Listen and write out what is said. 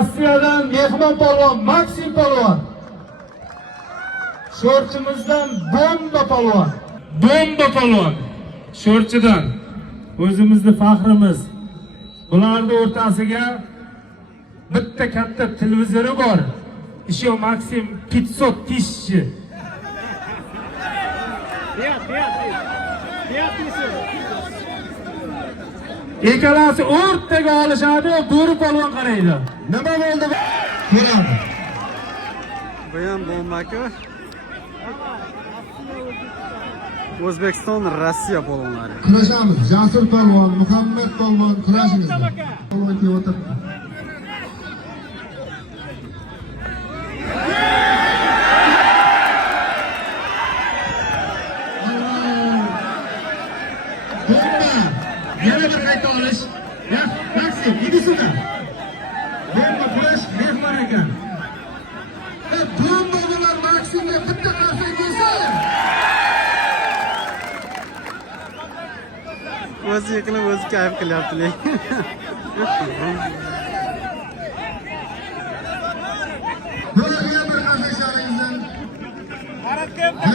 Rossiyadan mehmon polvon Maksim polvon. Sho'rchimizdan Bomba polvon. Bomba polvon. Sho'rchidan. O'zimizning faxrimiz. Bularning o'rtasiga bitta katta televizori bor. Isho Maksim 500 tishchi. Ikkalasi o'rtaga olishadi, bo'ri polvon qaraydi. Nima bo'ldi? Ko'radi. Bu ham Bomba. O'zbekiston Rossiya polvonlari. Kurashamiz. Jasur polvon, Muhammad polvon kurashingizda. Polvon kelib o'tiribdi. Yana bir qayta olish. Ya, Maksim, idisida. Bomba kurash mehmon ekan. Bomba bilan Maksimga bitta qarsak bo'lsa. O'zi yiqilib, o'zi kayf qilyaptilar. Bularga bir qarsak sharingizdan. Harakatga